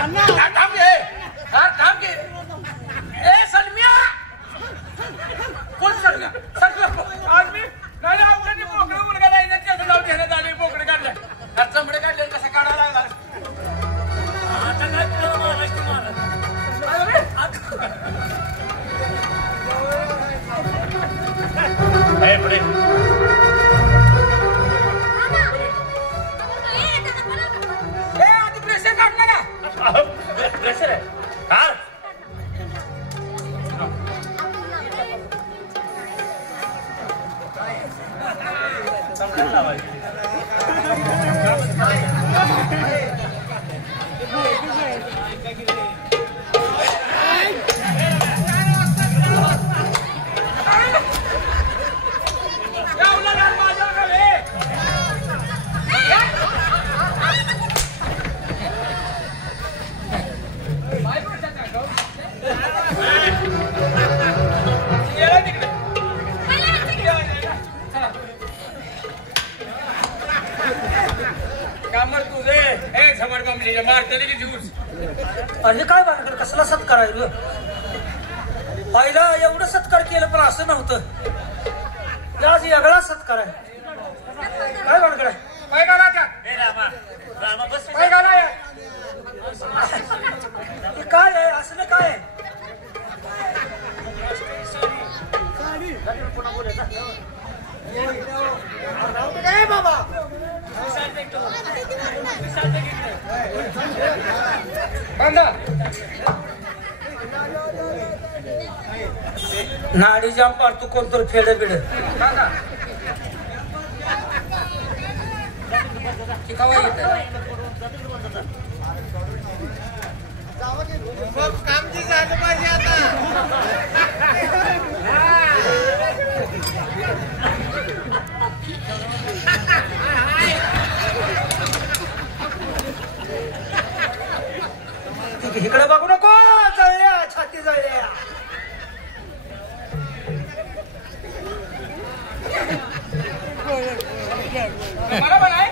थांब घे थांब घे ए सलमिया कोण सलमिया सलमिया आज मी नाही आवडली बोकडे मुलगा जायचं त्याचं नाव घेण्यात आले बोकडे काढलं चमडे काढले कसा काढायला लागला आता काय पुढे आधी प्रेशर काढलं का प्रेशर आहे काढ अरे काय भानगड कसला सत्कार आहे ग पहिला एवढं सत्कार केलं पण असं नव्हतं आज वेगळा सत्कार आहे काय भानगड आहे काय गाला काय गाला काय आहे असलं काय आहे बाबा नाडी जाम पाडतो कोणतर फेड बिड काम जी झालं पाहिजे आता इकडे बघू नको जळल्या छाती जळल्या मला पण आहे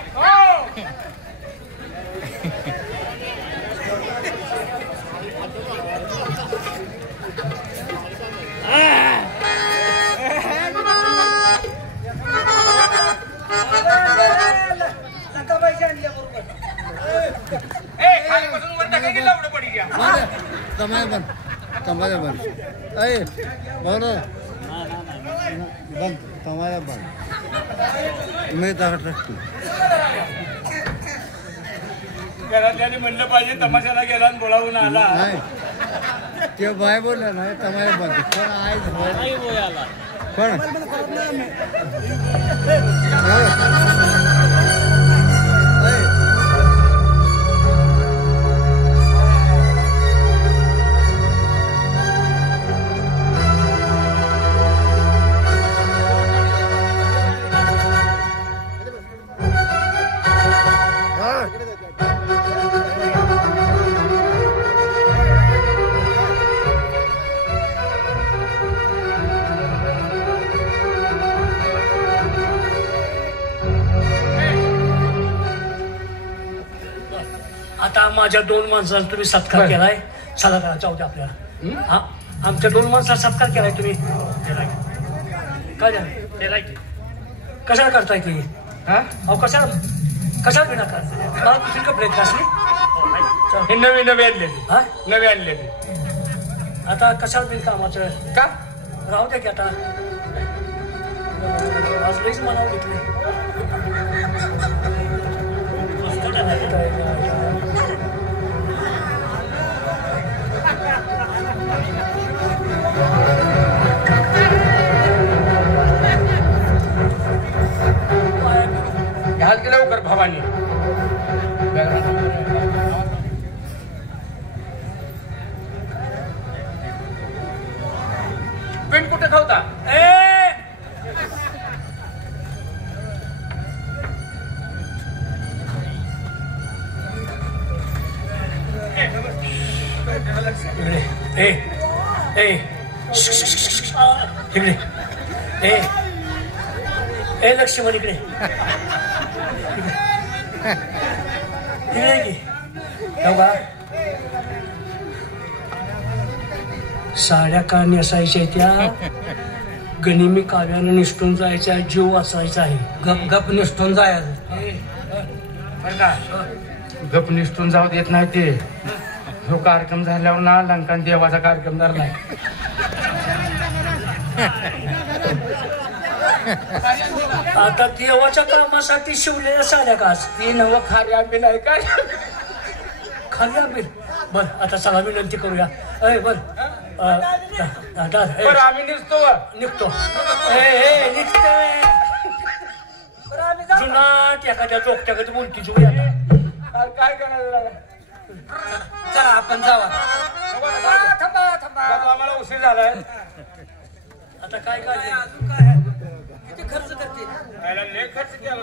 તમારે બંધ એ બોલો બંધ તમારે બંધ मी तर घरातल्याने म्हणलं पाहिजे तमाशाला गेला आणि बोलावून आला नाही ते बाय बोलला नाही તમારે બંધ पण आहे बोलायला पण आता माझ्या दोन माणसाला तुम्ही सत्कार केलाय चला करायचा होता आपल्याला हा आमच्या दोन माणसाला सत्कार केलाय तुम्ही काय झालं कशाला करताय की अहो कशाला विनाकार मला दुसरी कपडे असली हे नवे आणलेले हा नवे आणलेले आता कशाला बिल कामाचं का राहू द्या की आता आज लईच मला घेतले घाल की लवकर भवानी पेंट कुठे ठेवता इकडे ए लक्ष्मण इकडे इकडे की बघा साड्या का नेसायच्या त्या गनिमी काव्यानं निष्ठून जायचा जीव वाचायचा आहे. गप गप निष्ठून जायचं. बरं का गप निष्ठून जाऊ देत नाही ते. जो कार्यक्रम झाल्यावर ना लंकान देवाचा कार्यक्रम धरलाय. आता देवाच्या कामासाठी शिवलेल्या साड्या का ती नव खारी आंबील आहे काय. खाली आंबील. बर आता चला विनंती करूया. बर बरं आम्ही निघतो. निघतो. जुनाट एखाद्या जोगत्याकडे बोलती जुळी आता काय करणार. चला आपण जाऊ. थांबा थांबा. आम्हाला उशीर झालाय. आता काय काय किती खर्च करते. लय खर्च केला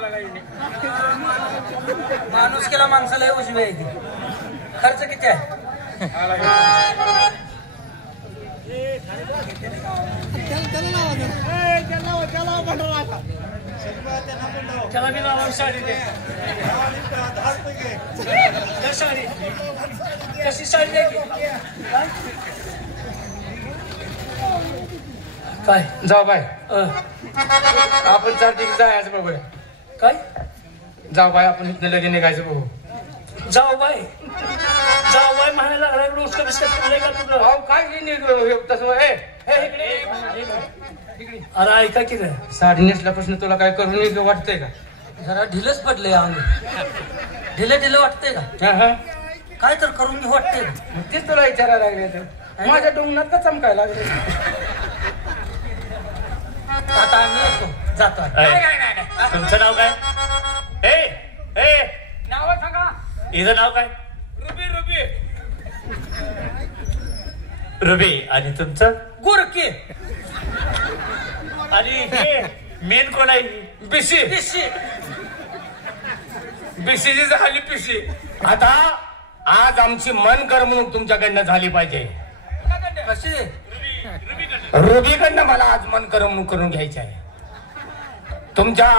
माणूस केला माणसाला उजवी आहे ती. खर्च किती आहे. त्याला मी नाव साडी दे. साडी कशी साडी द्यायची काय जाऊ बाय. आपण 4 दिवस जायचं बघूया. काय जाऊ बाय आपण इथनं लगेच निघायचं बघू. जाऊ बाय म्हणायला लागला रोज का तुझं. अहो काय तसं अरे ऐका की रे साडी नेसल्यापासून तुला काय करून वाटतंय का. जरा ढिलच पडले अंग. ढिलं वाटतंय का. काय तर करून घे वाटतंय. तेच तुला विचारायला लागले तर माझ्या डोंगणात का चमकायला लागले. आता आम्ही येतो जातो. तुमचं नाव काय. नाव सांगा. हिचं नाव काय. रुबी. रुबी. आणि तुमचं गुरकी. आणि हे मेन कोण आहे. बिशी. बिशीची झाली पिशी. आता आज आमची मन करमणूक तुमच्याकडनं झाली पाहिजे. कशी रुबीकडनं मला आज मन करमणूक करून घ्यायची आहे. तुमच्या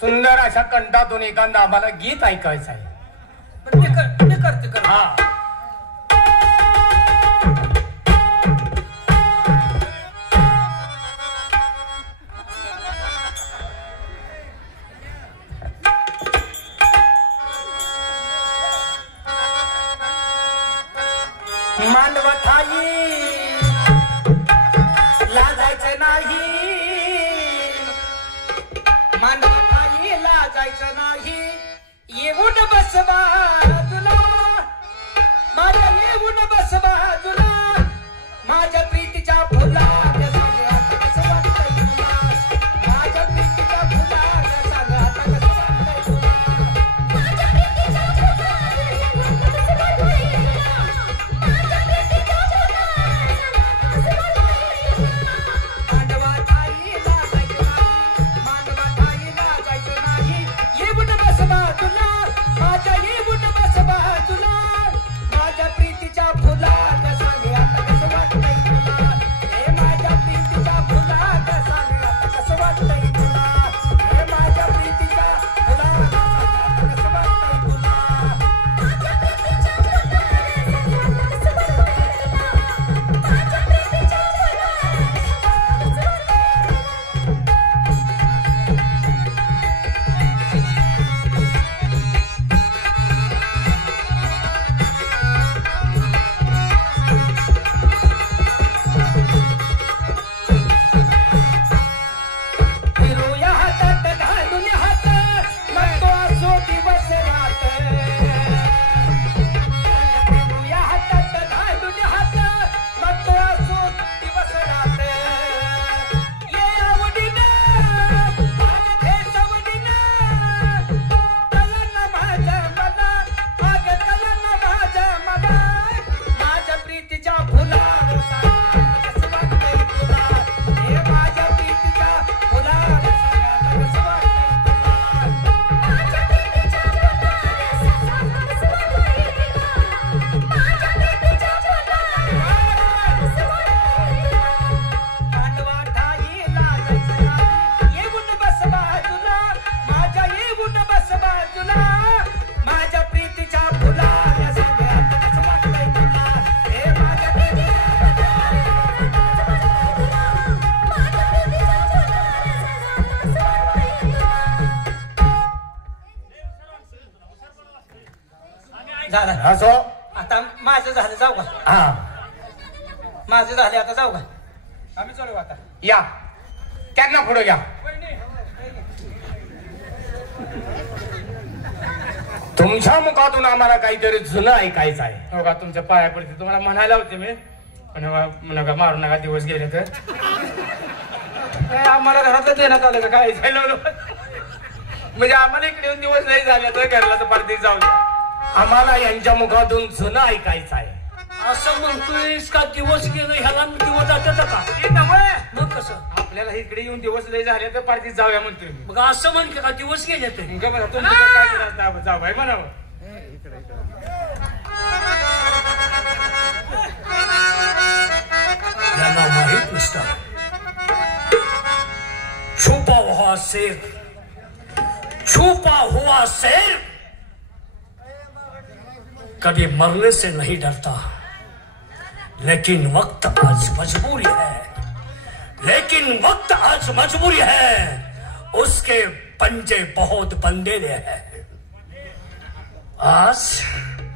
सुंदर अशा कंठातून एखादा आम्हाला गीत ऐकायचं आहे. मी करते. हा मांडवथाई लाजायचं नाही. मांडवथाई लाजायचं नाही. येऊन बस बाजूला माझ्या. येऊन बस बाजूला माझ्या प्रीतीच्या फुला. कसं वाटतंय तुला. माझ्या प्रीतीच्या फुला सांग आता कसं वाटतंय तुला. माझ्या येऊन बस असो. आता माझं झालं, जाऊ का? हा माझं झाले, आता जाऊ का? आम्ही चालू आता. या त्यांना पुढे घ्या. तुमच्या मुखातून आम्हाला काहीतरी जुनं ऐकायचं आहे. हो का? तुमच्या पाया पडते. तुम्हाला म्हणायला होते मी, पण नका मारू नका, दिवस गेले तर. काय आम्हाला घरातलं देण्यात आलं का काय झालं? म्हणजे आम्हाला इकडे येऊन दिवस नाही झाले तर घरला तर पार्टीत जाऊ द्या. आम्हाला यांच्या मुखातून जुनं ऐकायचं आहे. असं म्हणतोयस का दिवस गेलं ह्याला दिवस जातात का? मग कसं? आपल्याला इकडे येऊन दिवस लय झाले तर पार्टीत जाऊया म्हणतोय मी. मग असं म्हणते का दिवस गेले ते? तुमचं काय करायचं? जाऊ बाई म्हणावं. यांना माहित नसतं, छुपा हुआ शेर, छुपा हुआ शेर कभी मरने से नहीं डरता, लेकिन वक्त आज मजबूरी है, लेकिन वक्त आज मजबूरी है, उसके पंजे बहुत बंदेले हैं. आज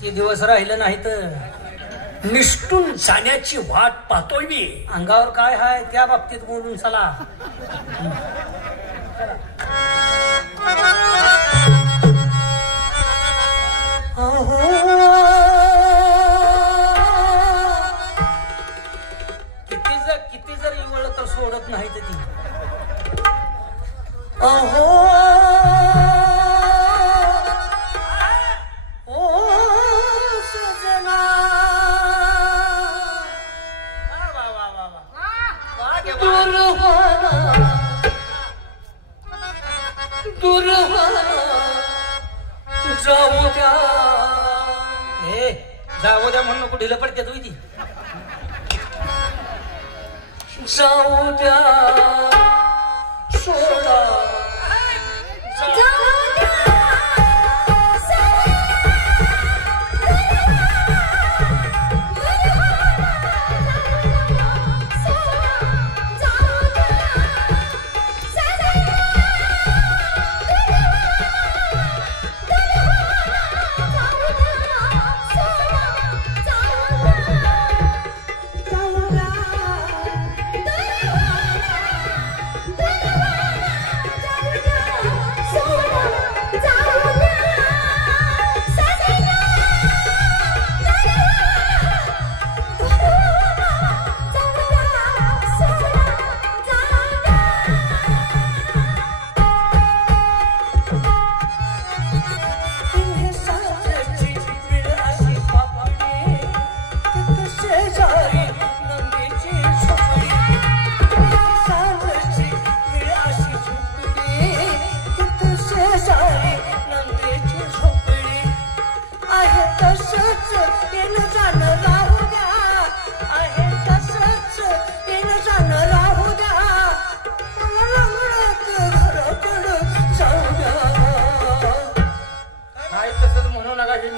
ते दिवस राहिलं नाही तर निष्ठून जाण्याची वाट पाहतोय मी. अंगावर काय आहे त्या बाबतीत बोलून चला. किती जर इवळ तर सोडत नाही तर ती. जाऊ द्या, हे जाऊ द्या म्हणून नको, ढिलं पडते तुझी ती. जाऊ द्या, सोडा,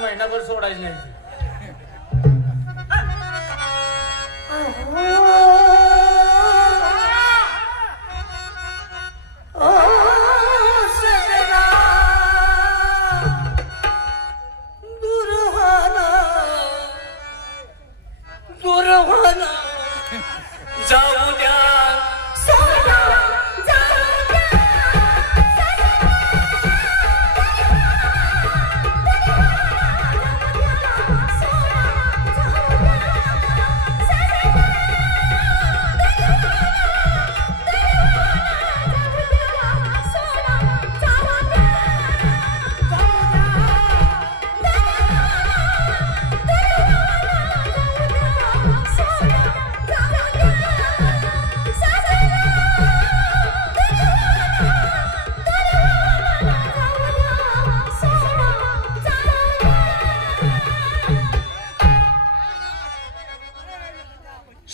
महिनाभर सोडायची नाही. जाऊ द्या,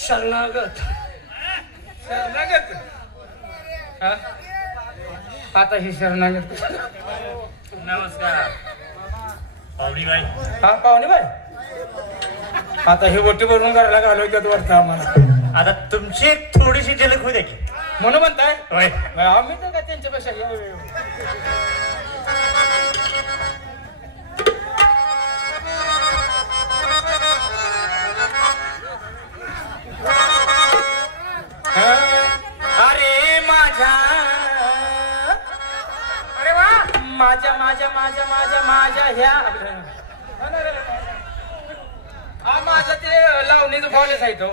शरणागत. शरणागत. आता ही शरणागत. नमस्कार पावडी बाई. हा पाहुणे बाई. आता ही ओटी भरून घराला घालवतात वाटतं आम्हाला. आता तुमची एक थोडीशी झलक होऊ द्या की. म्हणून म्हणताय होय. आम्ही तर काय त्यांच्यापेक्षा माझ्या ह्या हा माझा ते लावणीचं बॉलच आहे तो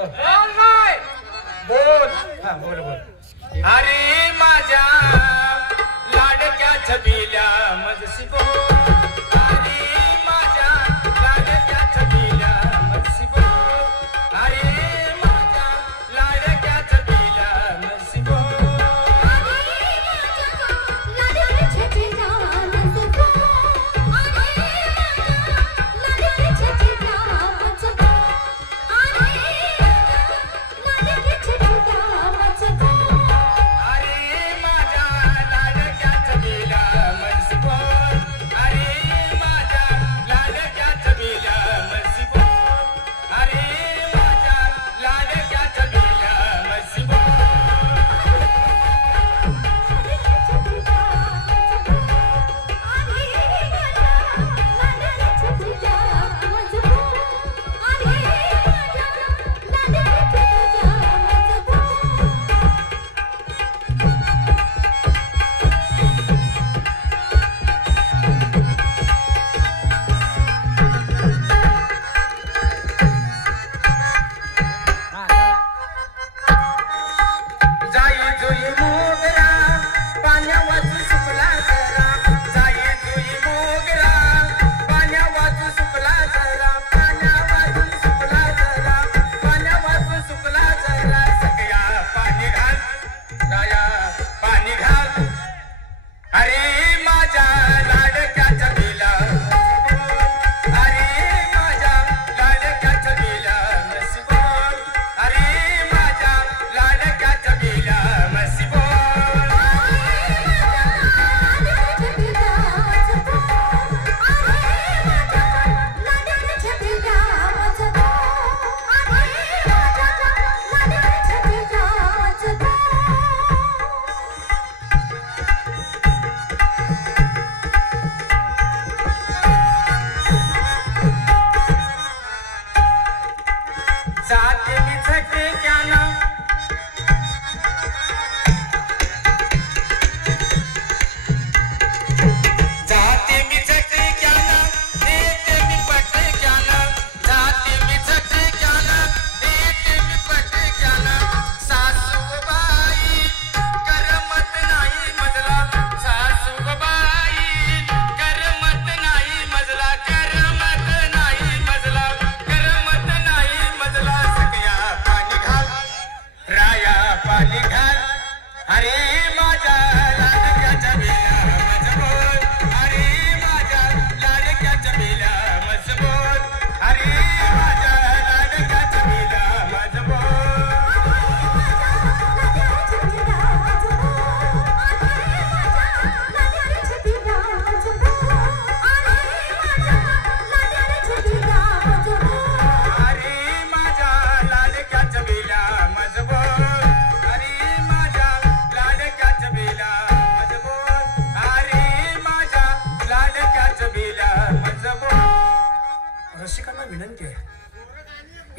बोल हा बोल अरे माझ्या लाडक्या छबिल्या मजसी बोल अरे माझ्या लाडक्या छबिल्या मजसी बोल अरे माझ्या लाडक्या छबिल्या मजसी बोल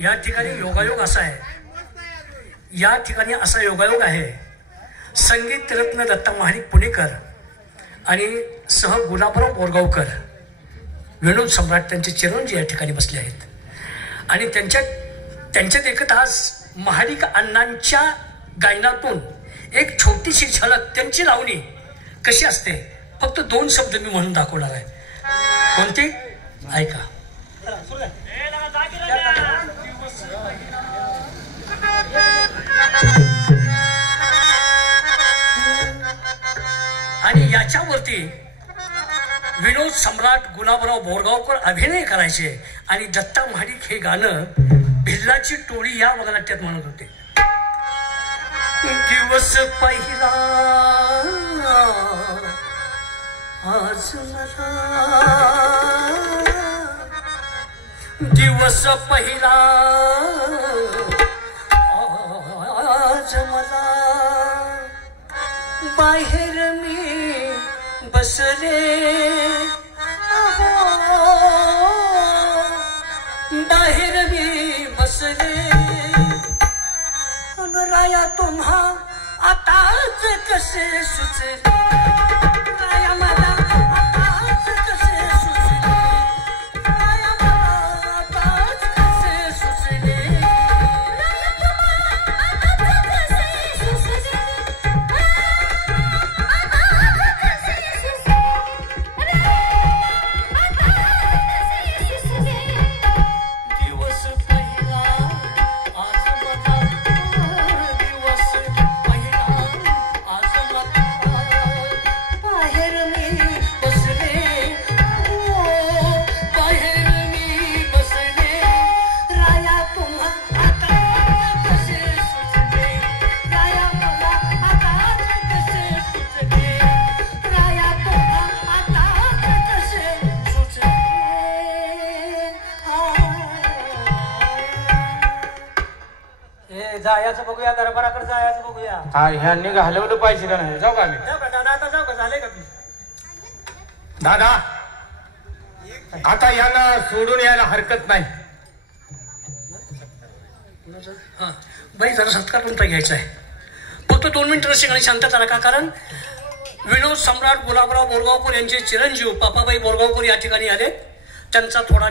या ठिकाणी योगायोग असा आहे, या ठिकाणी असा योगायोग आहे, संगीत रत्न दत्ता महाडिक पुणेकर आणि सह गुलाबराव बोरगावकर विनोद सम्राट त्यांचे चिरंजी या ठिकाणी बसले आहेत आणि त्यांच्यात एकत आज महाडिक अण्णांच्या गायनातून एक छोटीशी झलक त्यांची लावणी कशी असते फक्त 2 शब्द मी म्हणून दाखवणार आहे. कोणती ऐका. आणि याच्यावरती विनोद सम्राट गुलाबराव बोरगावकर अभिनय करायचे आणि दत्ता महाडिक हे गाणं भिल्लाची टोळी या वगनाट्यात म्हणत होते. दिवस पहिला आज मला, दिवस पहिला आज मला, बाहेर मी बसले बाहेर मी बसले राया तुम्हा आताच कसे सुचले राया मला आताच जायचं बघूया दरबाराकडे जायचं बघूया हा ह्यांनी घालवलं पाहिजे का नाही जाऊ का आम्ही जाऊ का दादा आता जाऊ का झालंय का तुम्ही दादा आता यांना सोडून यायला हरकत नाही हा बाई जरा सत्कार तुमचा घ्यायचा आहे फक्त 2 मिनिटं रसिकांनी शांतता राखा कारण विनोद सम्राट गुलाबराव बोरगावकर यांचे चिरंजीव पापाबाई बोरगावकर या ठिकाणी आले त्यांचा थोडा मी